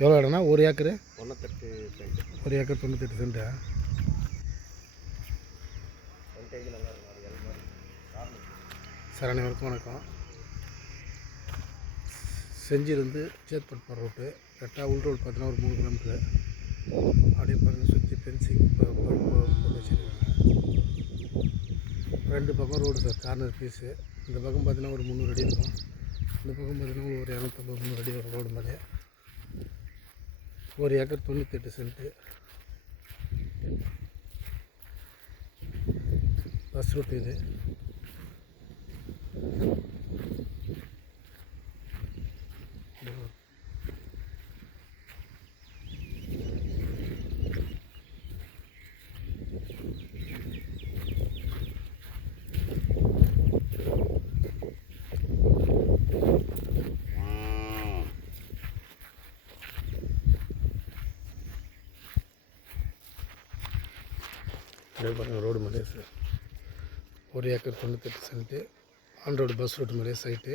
எவ்வளோ இடம்னா ஒரு ஏக்கரு 98 சென்ட். ஒரு ஏக்கர் 98 சென்ட்டா? நல்லா இருக்கும். சார் அனைவருக்கும் வணக்கம். செஞ்சியிலேருந்து சேத்பட் போகிற ரூட்டு கரெக்டாக உள் ரோடு பார்த்தீங்கன்னா ஒரு 3 கிலோமீட்ரு. அப்படியே பாருங்கள், சுற்றி ஃபென்சிங் போட்டு வச்சுருக்காங்க. 2 பக்கம் ரோடு சார், கார்னர் பீஸு. இந்த பக்கம் பார்த்தீங்கன்னா ஒரு 300 அடி இருக்கும். இந்த பக்கம் பார்த்தீங்கன்னா ஒரு 250 300 அடி வரும் ரோடு மேலே. ஒரு ஏக்கர் 98 சென்ட்டு. பஸ் ரூட் இது. ரோடு மேலே சார், ஒரு acre 98 cent. On road bus route மேலே சைட்டு.